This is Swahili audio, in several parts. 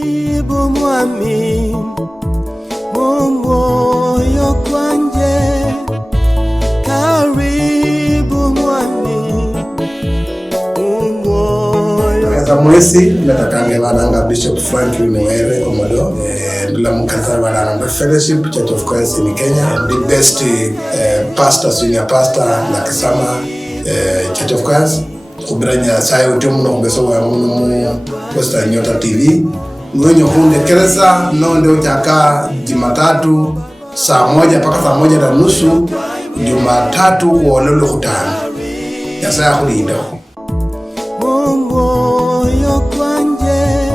Karibu mwami moyo kwanje, karibu mwami moyo. Kaza mwezi natakange bananga Bishop Franklin Were Omodo ndula mukasa bananga Fellowship Church of Christ in Kenya, the best pastor, senior pastor na Kisama Church of Christ kubranya sayo tumuno kubeso wa mu Posta Nyota TV mwenye hunde kereza nonde uchaka Jumatatu saa 1 mpaka saa 1:30, Jumatatu kuololo kutana yasaya kulinda moyo kwanje,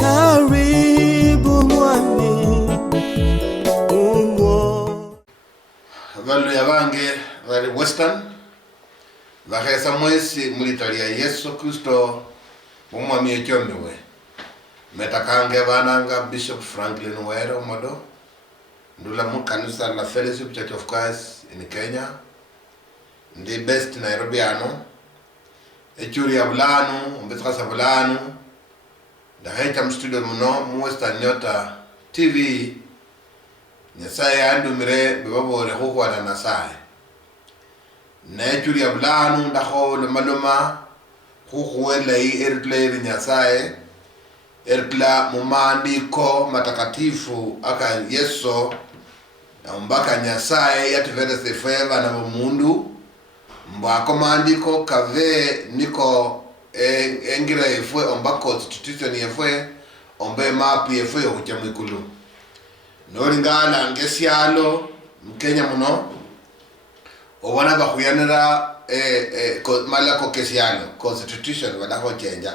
karibu mwami Valu ya vange vali Western vakesa mwesi mulitalia Yesu Kristo umwami echomiwe metakange vananga Bishop Franklin Were Omodo ndula mukanisa la Fellowship Church of Christ in Kenya, ndi best Nairobi ano echuri ya bulanu umbetsa bulanu da heta mstudio muno mu Western Nyota TV Nyasaye andumire bebabore hukwala nasaye na echuri ya bulanu ndakho lomaloma hukwela yi erplay Nyasaye erpla mumandiko matakatifu aka Yesu mbaka Nyasaye yatuverese feva na mundu mbako mandiko kave niko engira efwe omba constitution yefwe ombe mapi yefwe yokucha mwikulu noringala ngesialo mkenya muno obona bakuyanira malako kesialo constitution wadako chenja,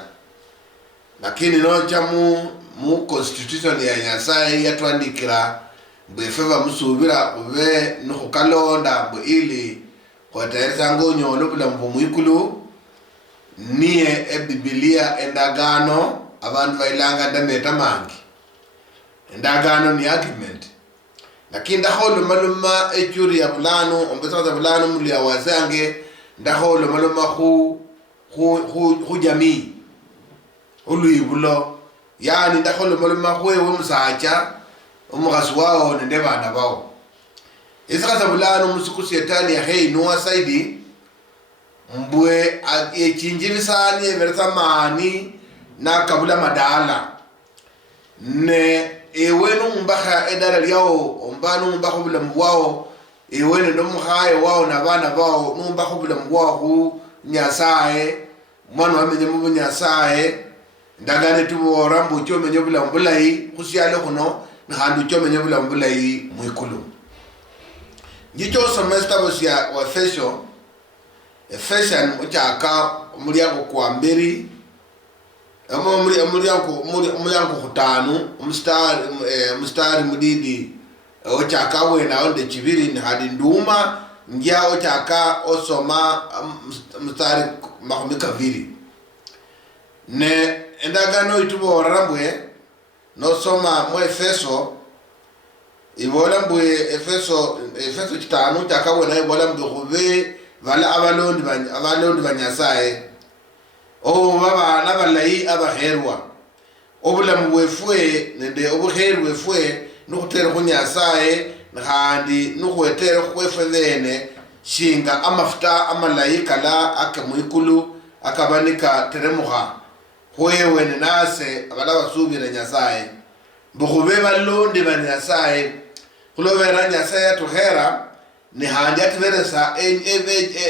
lakini no chamu mu constitution ya Nyasaye yatwandikira bwefeva musubira ube nukukalonda bwe ili kwa tayarisa ngonyo lobula mwikulu niye Biblia endagano abantu bailanga ndameta mangi endagano ni argument, lakini ndaholo maluma echuri ya bulano ombesa bulano muli ya wazange ndaholo maluma hu jamii uluibulo yani ndaholo maluma wewe musacha umugasi wao nende bana bao isakasa bulano musukusi etani ya hei nuwa saidi mbwe echinjivisani everesa mani na kabula madala ne ewenu mbaka edala liao ombanu mbaka bula mbwao ewenu ndo mhaye wao na bana bao mbaka bula mbwao hu Nyasaye mwana wamenye mbu Nyasaye ndagane tubo rambu chome nyobula mbulai kusiale kuno na handu chome nyobula mbulai mwikulu njicho semester bosia wa Efesian uchaka umulyango kwa mbiri umulyango kutanu mstari mudidi uchaka wena onde chibiri ni hadi nduma ngia uchaka osoma mstari makumika viri ne endagano itubo warambwe no soma mu Efeso ibola mbwe Efeso chitanu chakabona ibola mbwe khube vala abalondi banyasaye baba nabalayi abaherwa obulamu bwefwe nende obuherwe bwefwe nokutera ku Nyasaye ngandi nokwetera kwefwe bene shinga amafuta amalayi kala akamwikulu akabanika teremuha hwewe nase abala basubira Nyasaye bukhube balondi banyasaye kulovera Nyasaye atuhera ni handi atuveresa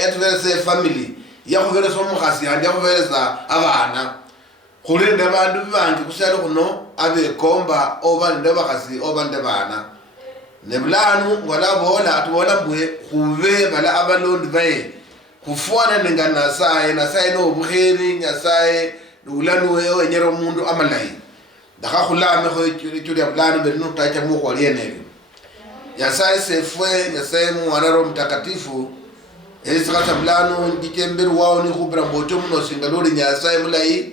atuveresa family yakuveresa omukhasi handi yakuveresa abana khulinde bandu bangi kusalo kuno abekomba obande bakhasi obande bana nebulanu ngola bola atubola mbwe khube bala abalondi bae kufwana ninga Nyasaye no bukheri Nyasaye ulanu wewe nyero mundu amalayi daka khulame kho churi ya bulanu beno tacha mu khwaliene Nyasaye sefwe Nyasaye mwana Roho Mtakatifu esikata bulanu ndikembere wao ni khubira mboto muno singalori Nyasaye mulayi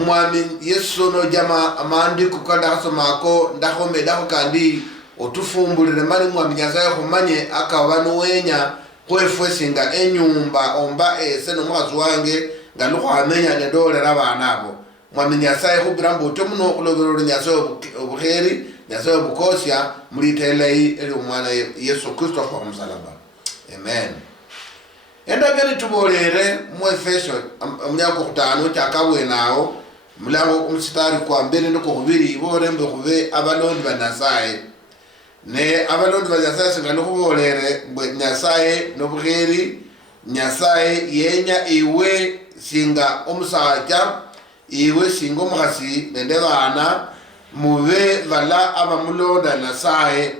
umwami Yesu no jama amandi kukanda hasomako ndakho medako kandi otufumbulire mali mwami Nyasaye khumanye akabanu wenya kwefwe singa enyumba omba ese no mwazi wange ngaluko amenya ne dole rabana abo mwami nyasaye khubiramba otyo muno khulobera nyasaye obukheri nyasaye obukosya muliteleyi eli omwana Yesu Kristo kwa omusalaba. Amen. Endageri tubolere mu Efeso omulyango 5 kyakabwenawo mulango omusitari kwa 2-2 iborembe khube abalondi ba Nyasaye ne abalondi ba Nyasaye singano khubolere bwe Nyasaye nobukheri Nyasaye yenya iwe singa omusacha iwe singa omukhasi nende bana mube bala abamulonda Nyasaye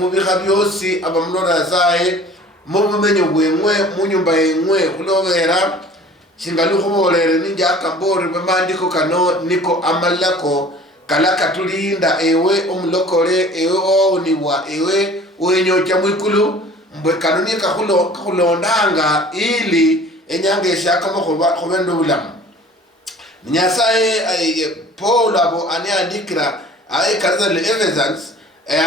mubikha byosi abamulonda Nyasaye mubumenyo bwemwe munyumba yemwe khulobera singali khubolere ninjakambore bamandiko kano niko amalako kalaka tulinda ewe omulokole ewe owunibwa ewe wenyocha mwikulu mbwe kanoni kakhulondanga ili enyanga eshakamo khubenda obulamu. Nyasaye Paul abo aniandikira kanisa le Ephesians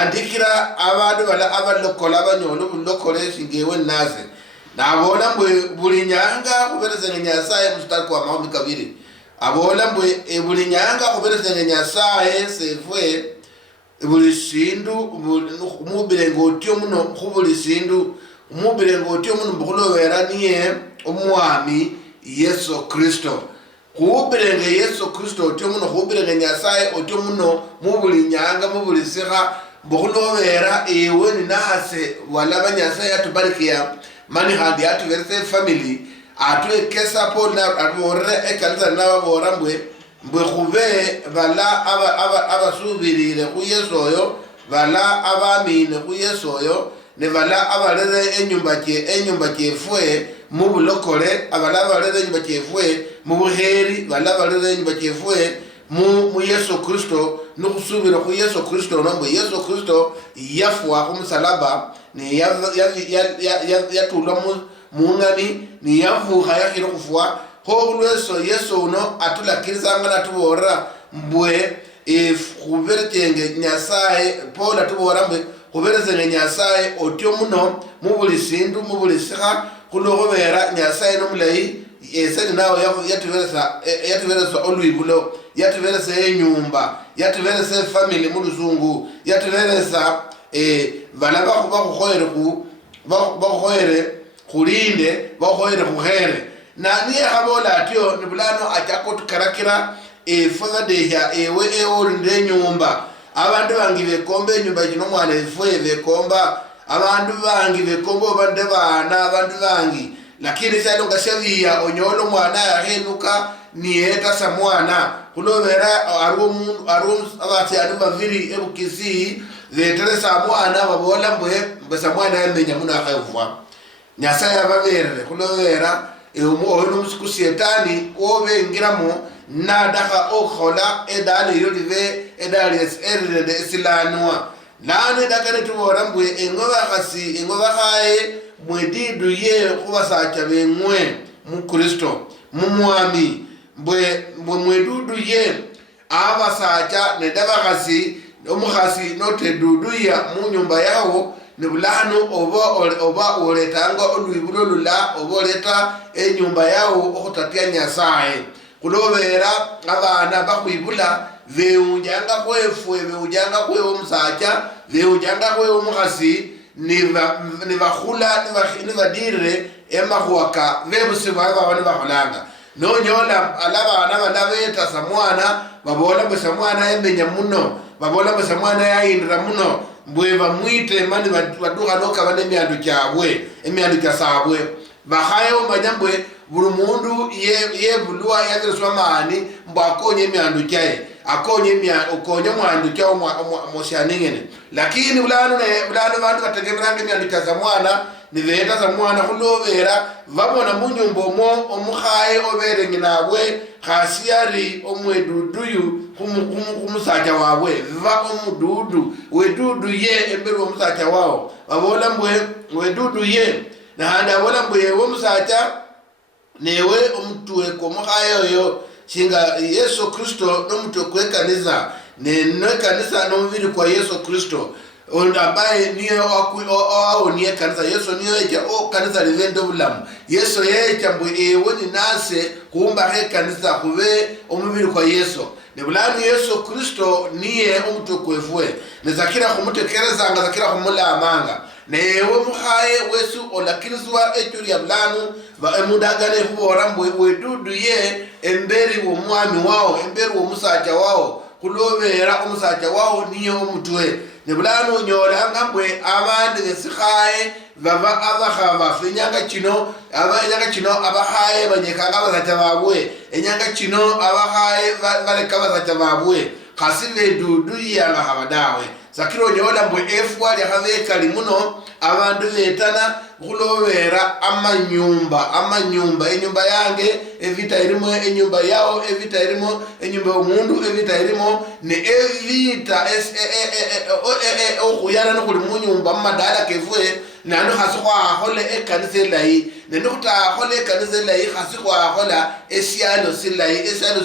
andikira abantu bala abalokola abanyola obulokole singewe nase nabona mbwe buli nyanga khuberezanga Nyasaye musitari kwa 2 abola mbwe buli nyanga khuberezanga Nyasaye sefwe buli sindu mubirengo otyo muno khubuli sindu mubirengo otyo muno bukhulobera niye omwami Yesu Kristo khubirenge Yesu Kristo otyo muno khubirenge Nyasaye otyo muno mubuli nyanga mubuli sikha bukhulobera ewe ninase walaba Nyasaye atubarikia mani handi atuverse family atuekesa Paul na aborre ekanisa nababora mbwe khube bala abasubirire ku Yesu oyo bala abamine ku Yesu oyo ne bala abalere enyumba kyefwe mu bulokole abala abalere enyumba kyefwe mu buheri bala abalere enyumba kyefwe mu Yesu Kristo nukusubira ku Yesu Kristo nombo Yesu Kristo yafwa ku musalaba ne yatula mungani ni yavuha yakhira khufwa kholweso Yesu no atulakirizanga natubora mbwe khuberetenge Nyasaye Paul atubora mbwe khuberetenge Nyasaye otyo muno mubuli sindu mubuli sikha khulobera Nyasaye nomulayi eseni nawo yatuberesa olwibulo yatuberesa enyumba yatuberesa family muluzungu yatuberesa bala bakhoere khulinde bakhoere khuhere na niye khabola atyo nibulano achakotukarakira further day ya ewe eolinde nyumba abantu bangi bekomba enyumba kino mwana efwe bekomba abantu bangi bekomba bande bana abantu bangi lakini salo ngashaviya onyolo mwana yahenuka nieta sa mwana kulobera arum abati anu baviri ebukisi zeteresa mwana babola mbwe sa mwana yamenya muna khayufwa Nyasaye ababere kulobera oyo musikusi etani obe ngiramo nadaka okhola edali yodive edali eride esilanwa nane dakane tubora mbwe engoba khaye mwedidu ye khubasacha bemwe mu Kristo mumwami mbwe mwedudu ye abasacha nedabakasi omukhasi notedudu ya mu nyumba yawo nibulano oba oletanga olwibulo lula oba oleta enyumba yawo okhutatia Nyasaye kulobera abana bakhwibula beunjanga kwefwe beunjanga kwewe omusacha beunjanga kwewe omukhasi nibakhula nibadire emakhuwaka bebusibwa babana bakholanga nonyola alabana balabeta samwana babola bwe samwana emenya muno babola bwe samwana yayindira muno mbwe bamwite mani baduka noka bane emyandu kyasabwe bakhaye omanyambwe buli mundu yebulwa yabiriswa mani mbwe akonye emyandu kyaye ukonye mwandu kyawo moshaningene lakini bulano bandu bategemeranga emyandu kya mwana nibeta za mwana khulobera babona munyumba omukhaye oberenge nabwe khasiyari omweduduyu khumusacha wabwe viva omududu wedudu ye embere omusacha wawo babola mbwe wedudu ye nahanda abola mbwe yewe omusacha newe omutwe komukhaye oyo shinga Yesu Kristo nomutwe kwekanisa nekanisa nomubiri kwa Yesu Kristo ambaye niyo niye kanisa Yesu niyo eja kanisa livendo bulamu Yesu yeja mbu ewe ni nase kuumba he kanisa kube omubiri kwa Yesu ne bulani Yesu Kristo niye omutukwefwe ne zakira kumutekereza nga zakira kumula amanga newe muhaye wesu olakirizwa echuri ya bulanu ba emudagane kubora mbu wedudu ye emberi wo mwami wao emberi wo musacha wao kulobera omusacha wao niyo omutwe ne bulanu nyora ngambwe abandi besikhaye baba abakhaba finyanga kino abahaye banyeka abasacha babwe enyanga kino abahaye baleka abasacha babwe kasile dudu yanga habadawe sakiro nyola mbwe efwa lya haveka limuno abantu betana kulobera amanyumba enyumba yange evita irimo enyumba yao evita irimo enyumba omundu evita irimo ne evita okuyana no kuli munyumba madala kevwe nanu hasukwa hole ekanise lai nenu kuta hole ekanise lai hasukwa hola esialo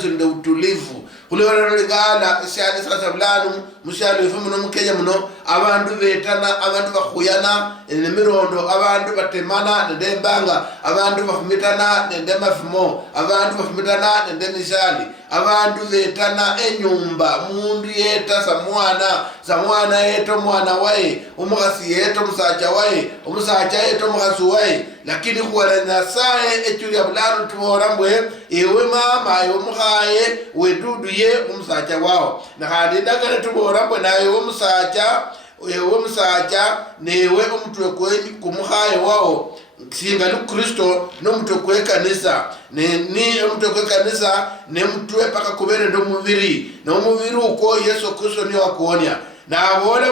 sindo utulivu kulora ligala esialo sasablanu mushalo ifumu mukenya muno abantu betana abantu bakuyana nemirondo abantu batemana ndembanga abantu bafumitana ndemafumo abantu bafumitana ndemishali abantu betana enyumba mundu yeta samwana yeto mwana wae umugasi yeto musacha wae umusacha yeto mugasi wae lakini kuwala nasaye echuri abulanu tuborambwe ewe mama ewe muhaye wedudu ye umusacha wao na hadi ndagane tuborambwe na ewe musacha newe omutwe kwenyi kumuhaye wao singa lu Kristo no mutwe kwe kanisa ni mutwe kwe kanisa ne mutwe paka kubere ndo mubiri na mubiri uko Yesu Kristo ni wakuonya na abona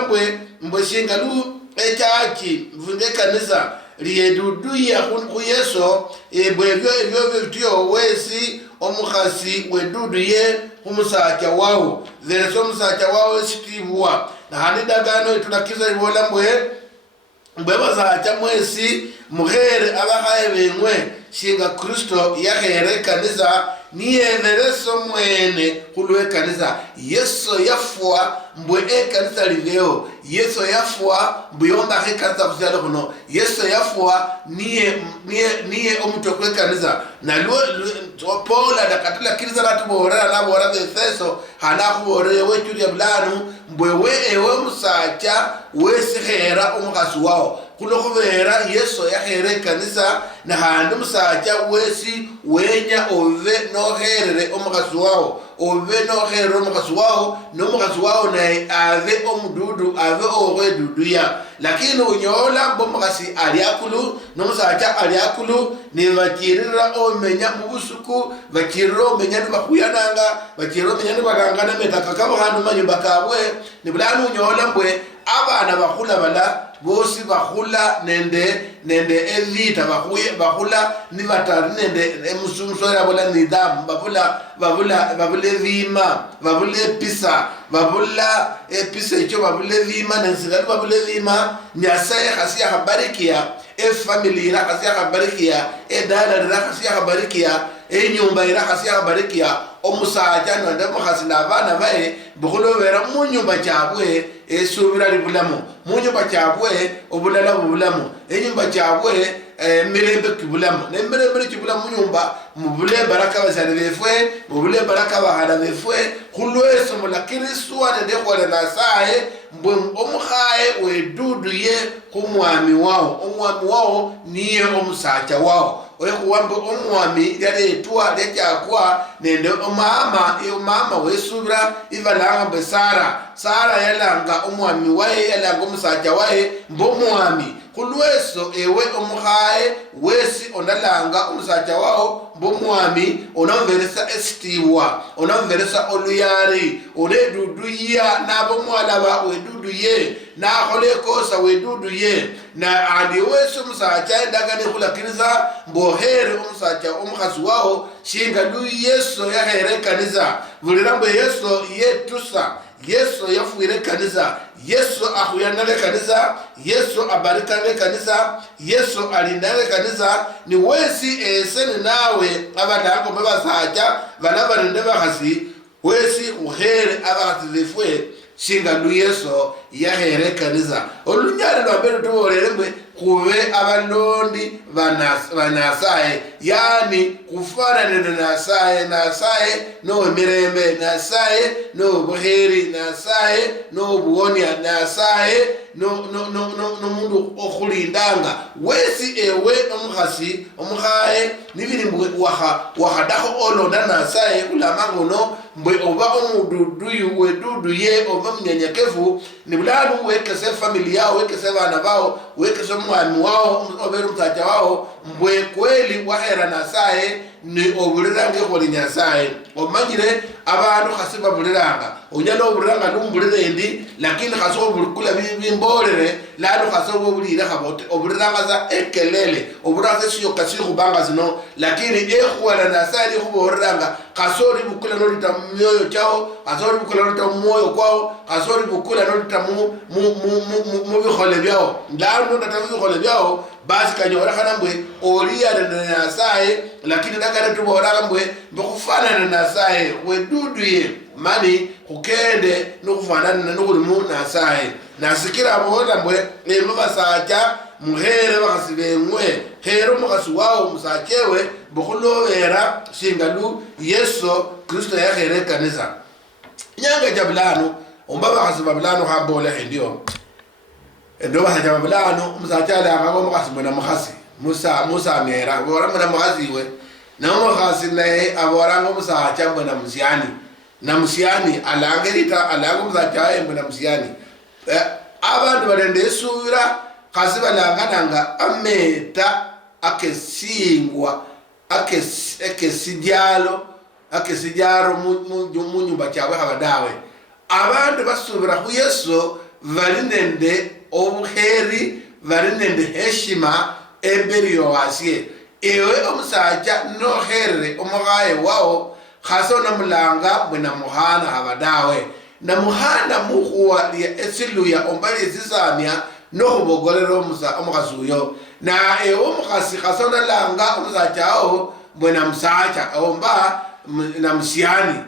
mbwe singa lu echachi mvunge kanisa liyedudu ya ku Yesu ebwebyo bityo wesi omukhasi wedudu ye umusacha wao zereso musacha wao sitibwa na hanidagano tunakiza ibola mbwe bazacha mwesi muhere abahaye bengwe shinga Kristo yahere kanisa niyevereso mwene kulwe kanisa Yesu yafwa mbwe kanisa liveo Yesu yafwa mbuyomba he kanisa kusialo kuno Yesu yafwa niye omutokwe kanisa na Paula da katila kiriza latu bora na bora Efeso hana kubore wetu ya blanu mbwe ewe musacha wesihera omukasi wao kuno kubera Yesu yahere kanisa na handi musacha wesi wenya ove no herere omukasi wao ove no herere omukasi wao no mukasi wao na ave omududu ave owe duduya lakini unyola bomukasi aliakulu no musacha aliakulu ni bakirira omenya mubusuku bakirira omenya bakuyananga bakirira omenya bagangana metaka kabo handu manyumba kabwe ni bulanu unyola mbwe abana bakhula bala bosi bakhula nende evita bakhula ni batari nende emusumsoera bola nidam babula vima babula episa icho babula vima nensigali babula vima nyasaye khasiya habarikia family ira khasiya habarikia dala ira khasiya habarikia nyumba ira khasiya habarikia omusacha nende mukhasi nabana bae bukhulo bera munyumba chabwe esubira libulamu munyumba chabwe obulala bulamu enyumba chabwe mirembe kibulamu ne mirembe kibulamu nyumba mubule baraka bazali befwe mubule baraka bahana befwe khulweso mulakirisu ade de khole nasaye mbwe omukhaye wedudu ye kumwami wao niye omusacha wao kuwamba omwami yaletwa lejakwa nende omama wesubira ivalanga mbe Sara yalanga omwami wae yalanga omusacha wae mbomwami kulweso ewe omukhaye wesi onalanga omusacha wao mbomwami onamveresa estiwa onamveresa oluyari oleduduya nabo mwala ba weduduye na kholekosa weduduye na andi wesi omusacha ndagane khulakiriza mbohere omusacha omukhasi wao shinga lu Yesu yahere kanisa vulirambo Yesu yetusa Yesu yafuire kanisa Yesu ahuyanale kanisa Yesu abarikane kanisa Yesu alindale kanisa ni wesi eseni nawe abadango bebasacha bana barinde bakhasi wesi uhere abakhasi lefwe singa luyeso yahere kanisa olunyari lwambere tubolere mbwe kube abalondi banasaye yani kufanana nasaye no mirembe nasaye no buheri nasaye no buonia nasaye no mundu okhulindanga wesi ewe omukhasi omukhaye nibiri mbwe wahadaho olonda nasaye kulamangono mbwe oba omududuyu weduduye oba mnyenyekevu nibulanu wekese familia yao wekese bana bao wekese mwami wao obere mtaja wao mbwe kweli wahera nasaye ni obulirange kholi nyasaye omanyire abantu khasiba buliranga onyalo obuliranga lumbulire lakini khaso obulukula bimbolere lalo khaso obulire khabote obuliranga za ekelele obuliranga siyo kasi khubanga zino lakini ekhwala nasaye khuboranga khasori bukula no litamyoyo chao khasori bukula no litamoyo kwao khasori bukula no litamu mu bikhole byao ndalo ndatamu bikhole byao basi kanyora khanambwe oliya na nasaye lakini ndakare tubora mbwe bokufana na nasaye weduduye mani kukende nokufanana nokulimu nasaye nasikira abola mbwe basacha muhere bakasibengwe hero mukasi wao musachewe bokulobera singalu Yesu Kristo yahere kanisa nyanga jablano ombaba bakasibablano habola hendio ndo bahajabablano musachala ngabo mukasi mwana mukhasi musa mera bora mwana mukhasi we na mukhasi naye abora ngo musacha mwana musiani na musiani alango musacha mwana musiani abantu barende sura kasi balangananga ameta akesingwa akesijaro mu nyumba cyawe habadawe abantu basubira ku Yesu valinende obuheri valinende heshima emberiyo wasiye ewe omusaja no herre omugaye wao khaso na mulanga bwana muhana habadawe na muhana muhuwa ya esiluya ombali sisamya no bogolero musa omukasuyo na ewe omukasi khaso na langa omusaja ao bwana musaja omba na musiani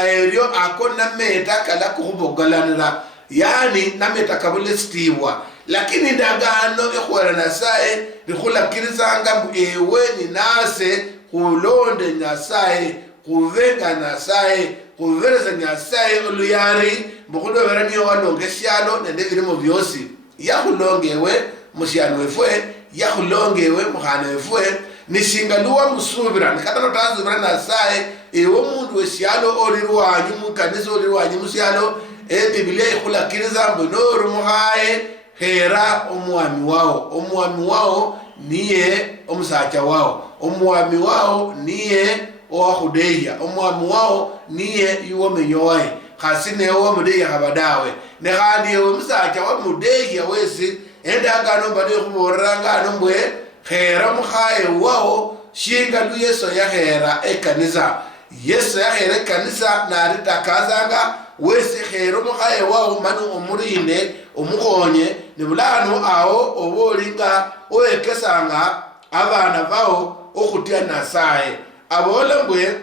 ayo akona meta kala kubogolanira yani nameta kabule stiwa lakini ndagano ekhwala nasaye likhula kirisanga ewe ni nase kulonde nasaye kuvenga nasaye kuvereza nasaye oluyari mbukudo verani walonge shalo nende birimo byosi yakhulongewe musyano wefwe yakhulongewe mukhana wefwe nishingaluwa musubira nikatano tazubira nasaye ewe mundu wesyalo olirwanyu mukanisa olirwanyu musyalo Biblia ikhula kiriza mbonoro muhaye hera omwami wao niye omusacha wao omwami wao niye owahudeya omwami wao niye yuwomenyoye khasine owamudeya habadawe nekhandi omusacha wamudeya wesi endagano mbade khuboranga mbwe hera muhaye wao shinga lu Yesu yahera ekanisa Yesu yahera ekanisa naritakazanga wesi hero muhaye wao manu omurinde omukhonye nibulano awo obolinga owekesanga abana bao okhutia nasaye abola mbwe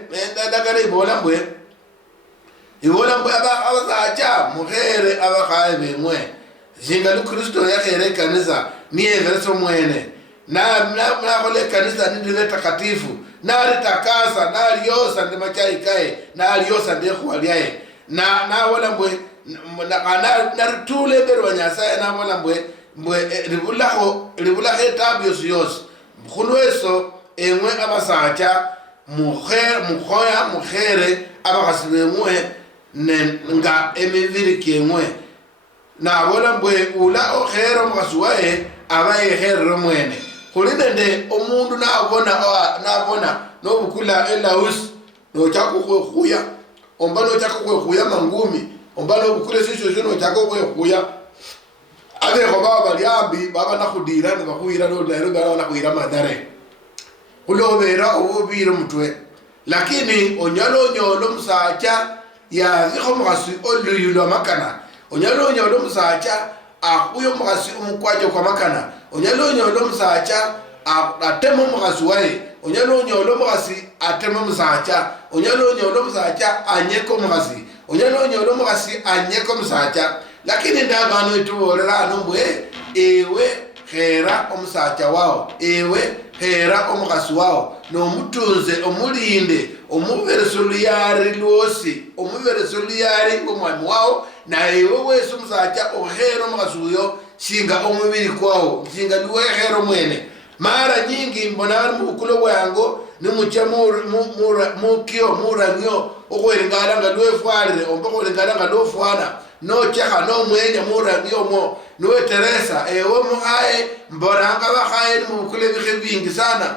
ndagare ibola mbwe abasacha muhere abakhaye bemwe jinga lu Kristo yahere kanisa niye verso mwene na khole kanisa ndile takatifu nalitakasa naliosa ndemachaikae naliosa ndekhwaliaye na wala mbwe na ritule berwa nyasaye na wala mbwe ribulaho etabu yosi khulweso emwe abasacha muhere abakasibemwe nga emiviri kemwe na wala mbwe ula ohero mukasuwae abaye herro mwene khulindende omundu nabona nobukula elaus no chakukhuya ombano chako khuya mangumi ombano bukule sisho no chako khuya abekho baba lyambi baba nakhudira ne bakhuyira no lero baba nakhuyira madare kulobera obubiro mutwe lakini onyalo musacha ya zikho mugasi oluyulo makana onyalo musacha akuyo mugasi umukwaje kwa makana onyalo musacha atemo mugasi wae onyalo mugasi atemo musacha onyalo musacha anyeko mugasi onyalo nyolo mugasi anyeko musacha lakini ndagano ituborera nombwe ewe khera omusacha wao ewe khera omugasi wao nomutunze omulinde omubereso luyari lwosi omubereso luyari ngomwami wao na ewe wese omusacha okhera omugasi uyo singa omubiri kwao singa luwe khera mwene mara nyingi mbona mukulo wango nimucha mukio muranyo okwelingala nga lwefwalire omba kwelingala nga lofwana no cheha no mwenya muranyo mo no Teresa ewe muhaye mboranga bahaye mukule bikhingi sana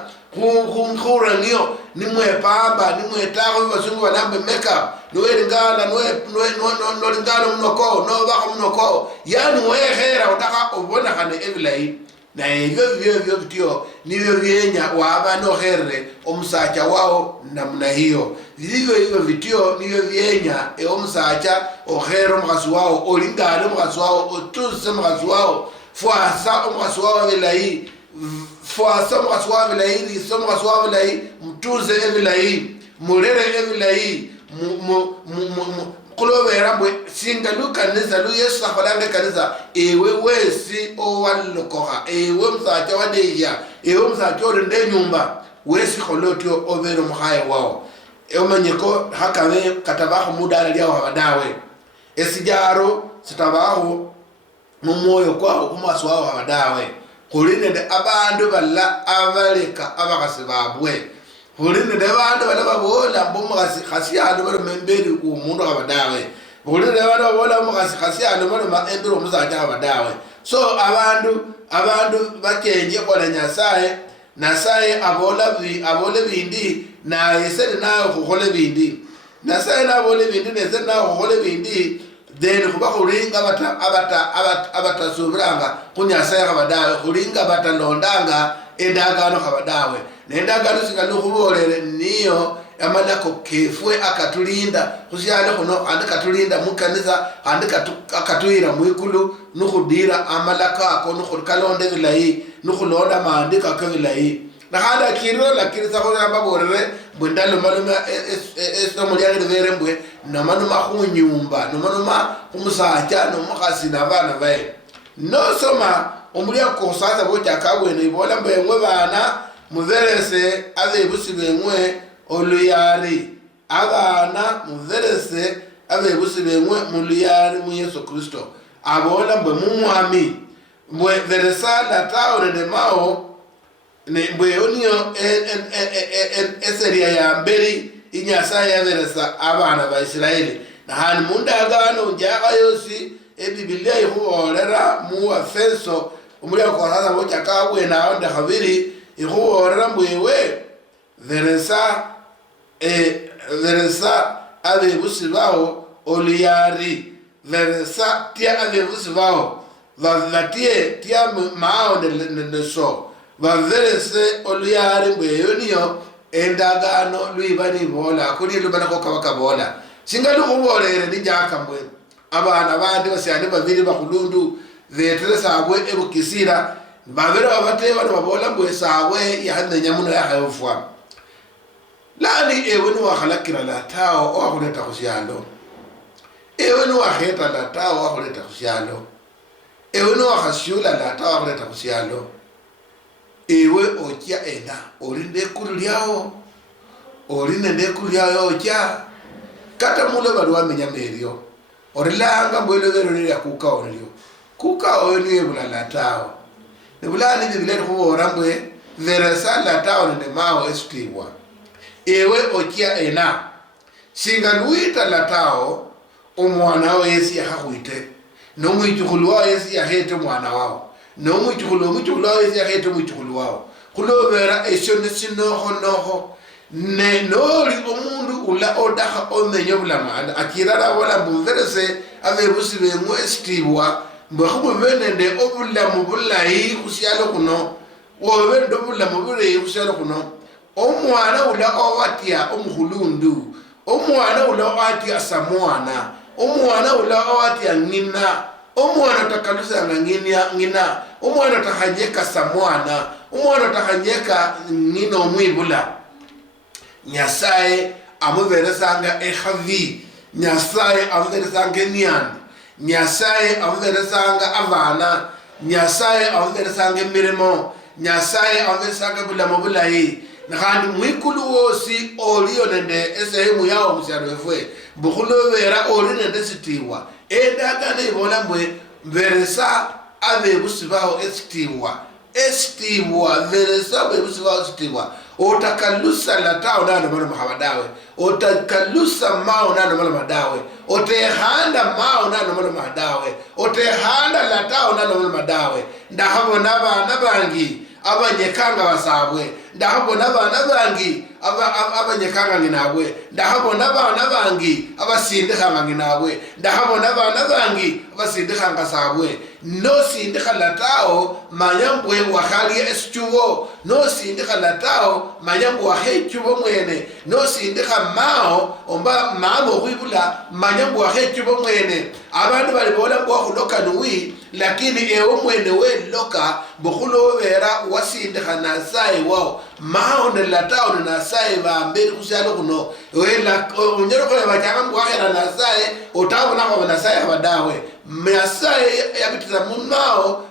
kuranyo nimwe pamba nimwe tago basungu balambe makeup no elingala no lingala mnoko no bako mnoko yani wehera utaka ubona khane evilai na hivyo vitio nivyo vyenya waba no herre omusacha wao namna hiyo hivyo vitio nivyo vyenya omusacha ohero mugasi wao olingale mugasi wao otunse mugasi wao fuasa mugasi wao vilai fuasa mugasi wao vilai liso mugasi wao vilai mtunze vilai murere vilai kulobera mbwe singa lukanisa lu Yesu akholanga kanisa ewe wesi owalokoha ewe msacha wadeya ewe msacha orinde nyumba wesi kholotyo obero muhaye wao emanyeko hakabe katabaho mudala lyao habadawe esijaro sitabaho mumoyo kwao kumaso wao habadawe kulinende abandu balla abaleka abakasibabwe Hulinde debando bala babola mbomugasi khasiyalo balo memberi ku mundu abadawe hulinde debando babola mbomugasi khasiyalo balo memberi omusacha abadawe so abantu bakenje kola Nyasaye abole bindi na yesene nayo khole bindi Nyasaye na abole bindi nesene nayo khole bindi then kuba kulinga abata subranga kunyasaye abadawe kulinga batalondanga endagano abadawe nendagano singalukubolere niyo amalako kefwe akatulinda kusyale kuno andikatulinda mukanisa andikatuyira mwikulu nukhudira amalako ako nukhukalonda vilayi nukhulonda maandiko ako vilayi nakhanda kiriro lakirisa khuyambaborere bwendalumaluma esomo lyalivere mbwe nomanuma khunyumba nomanuma khumusacha nomukhasi nabana baye nosoma omulyako sasa bochakabwene ibola mbemwe bana muverese abebusi bemwe oluyari abana muverese abebusi bemwe muluyari mu Yesu Kristo abola mbwe mumwami mbwe veresa la taone de mao ne mbwe onyo eseria ya mberi Nyasaye ya veresa abana ba Israeli na hani mundagano njaga yosi eBiblia ihuorera mu Efeso umulyako sasa bochakabwe na onda habiri ihuorera mbwewe veresa abebusi bao oliyari veresa tia abebusi bao vatie tia mao neso verese oliyari mbweyo niyo endagano luibani bola kuri lubana ko kabakabola singalu kubolere dijaka mbwe abana bandi basiyani babiri bakulundu veteresa abwe ebukisira babere abatewa babola mbwe sawe yahande nyamuno ya hayofwa lani ewe ni wakhalakira la tao owakhuleta khusyalo ewe ni wakheta la tao owakhuleta khusyalo ewe ni wakhashula la tao owakhuleta khusyalo ewe ocha ena olinde ekulu lyao oline ndekulu lyao ocha kata mule bali wamenya meryo orilanga mbwelo vero lya kukao nilyo kukao niye bulala tao nebulani bibile khubora mbwe veresa la tao ne mao esitiwa ewe ocha ena singa luita la tao omwana we yesi yakhuite no mwichukhulu wa yesi yakhete mwana wao no mwichukhulu wa yesi yakhete mwichukhulu wao khulobera esho nesinoho ne noli omundu ula odakha omenyo bulamanda akirara bola mbuverese abebusi bemwe esitiwa mbakhubu benende obulamu bulayi khusyalo kuno wobendo obulamu bulayi khusyalo kuno omwana ula owatia omukhulundu omwana ula owatia samwana omwana ula owatia ngina omwana takalusanga ngina omwana takhanyeka samwana omwana takhanyeka ngina omwibula Nyasaye amuveresanga ekhavi Nyasaye amuveresanga emyandi, Nyasaye amuveresanga abana, Nyasaye amuveresanga emirimo, Nyasaye amuveresanga bulamu bulayi. Nakhandi mwikulu wosi oliyo nende esehemu yawo musyalo wefwe bukhulobera oli nende sitiwa endagano ibola mbwe veresa abebusi bawo esitiwa veresa abebusi bawo sitiwa otakalusa latao nano malo mahabadawe otakalusa mao nano malo madawe otehanda mao nano malo madawe otehanda latao nano malo madawe ndahabona abana bangi abanyekanga basabwe ndahabona abana bangi abanyekanga nginabwe ndahabona abana bangi abasindikanga nginabwe ndahabona abana bangi abasindikanga sabwe no sindika latao manyambwe wakhali esichubo no sindika latao manyambwe wakhechubo mwene no sindika mao omba mamo khwibula manyambwe wakhechubo mwene abantu bali bola mbwa khuloka nuwi lakini ewe mwene we loka bukhulobera wasindika nasaye wao mao ne latao ne nasaye bambeli kusyalo kuno wela unyero kole bachanga mbwakhera nasaye otabona kwa nasaye abadawe Nasaye yabitiza mumao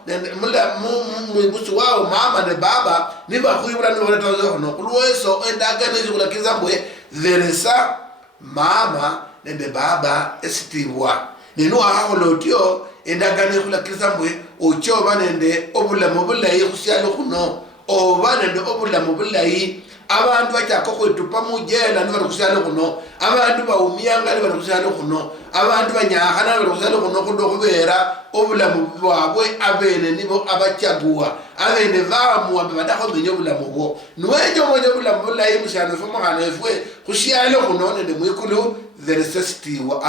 mwibusi wao mama ne baba niba khuyibula niba letazo kuno kulweso endagano zikulakiza mbwe veresa mama nende baba esitibwa ninu akholotyo endagano ikulakiza mbwe ochoba nende obulamu bulayi khusyalo kuno oba nende obulamu bulayi abantu bachako kwetupa mujela ni bali kusyalo kuno abantu bawumyanga ni bali kusyalo kuno abantu banyakhana bali kusyalo kuno khubera obulamu bwabwe abene nibo abachaguwa abene bamuwa badakho menye obulamu bwo niwenje omonye obulamu bulayi musyalo fumukhana efwe khusyalo kuno nende mwikulu there is sestiwa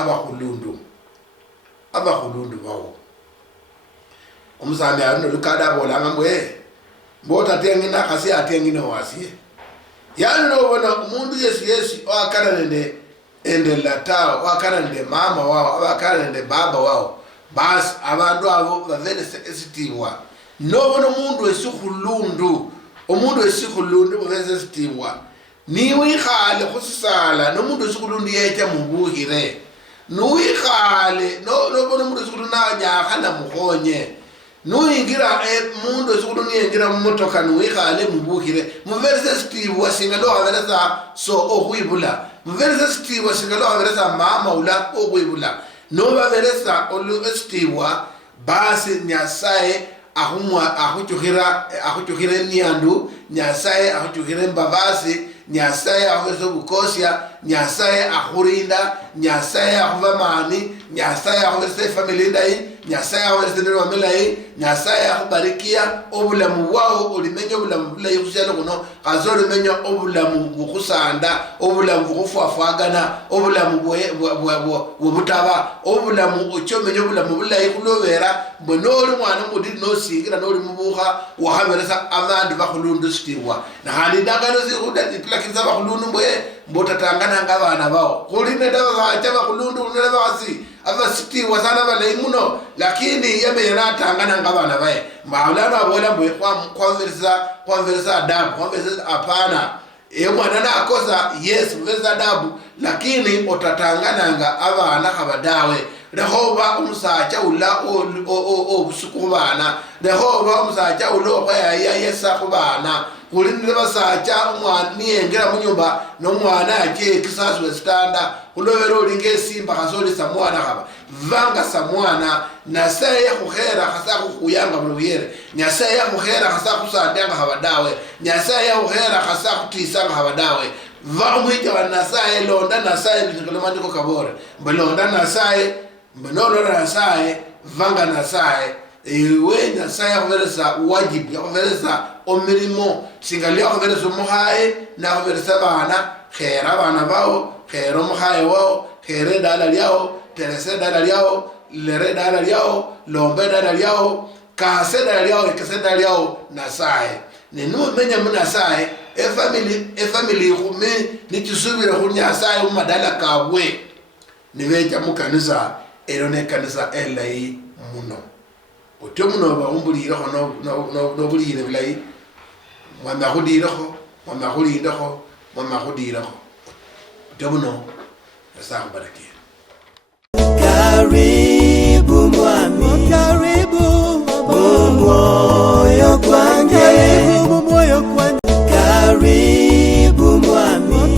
abakhulundu bawo omusami ano lukada bolanga mbwe mbota tengina khasi atengina wasiye yani nobona umuntu yesi wakana nende latao wakana nende mama wao wakana nende baba wao basi abantu abo bavele sesitiwa nobona umuntu esikhulundu bavele sesitiwa niwe khale khusisala nomuntu esikhulundu yecha mubuhire nuikhale nobona umuntu esikhulundu nanyakhana mukhonye nuingira mundu esikudu niingira mumotoka nuikhale mubukhire muverese sitiwa singalo averesa so okhwibula muverese sitiwa singalo averesa mama ula okhwibula nobaveresa olu sitiwa basi Nyasaye akhuchukhira emyandu Nyasaye akhuchukhira embabasi Nyasaye akhwesa obukosya Nyasaye akhurinda Nyasaye akhuba mani Nyasaye akhwesa efamily ndayi Nyasaye akhwesa ndero wamelayi Nyasaye akhubarikia obulamu bwawo olimenya obulamu bulayi khusyalo kuno khaso olimenya obulamu bukhusanda obulamu bukhufwafwagana obulamu bwobutaba obulamu ochomenya obulamu bulayi khulobera mbwe noli mwana mudiri nosingira noli mubukha wakhaberesa abandu bakhulundu sitiwa nakhandi ndagano zikhulakiriza bakhulundu mbwe mbotatangana abana bawo khuli nende babacha bakhulundu nende bakhasi abasitiwa sana balayi muno lakini yemenya natangana abana baye maulano abola mbwe khwamveresa adabu khwamveresa apana mwana nakosa yes mveresa adabu lakini otatangana abana khabadawe lekhoba umusacha ula obusuku khubana lekhoba umusacha ula okhwaya yesa khubana khuli nende basacha umwana niyengera munyumba nomwana ache kisasi wesitanda khulobera olinga esimba khasolisa mwana khaba vanga samwana Nasaye yakhukhera khasa khukhuyanga buluyere Nyasaye yakhukhera khasa khusandanga khabadawe Nyasaye yakhukhera khasa khutisanga khabadawe vamwija wa Nasaye londa Nasaye ndikolomandiko kabore mbelonda Nasaye mbenono Nasaye vanga Nasaye iwe Nyasaye yakhuveresa wajibu yakhuveresa omirimo singali yakhuveresa omuhaye nakhuveresa bana khera bana bawo khera omuhaye wao khere dala lyawo terese dala lyawo lere dala lyawo lombe dala lyawo kase dala lyawo kase dala lyawo Nasaye nenu menya mu Nasaye family khume nikisubira khu Nyasaye umadala kabwe nibeja mu kanisa erone kanisa elayi muno otyo muno baumbuliraho no bulire bilayi mwama khudiraho mwama khulindakho mwama khudiraho otyo muno Nyasaye akhubareke. Mungu.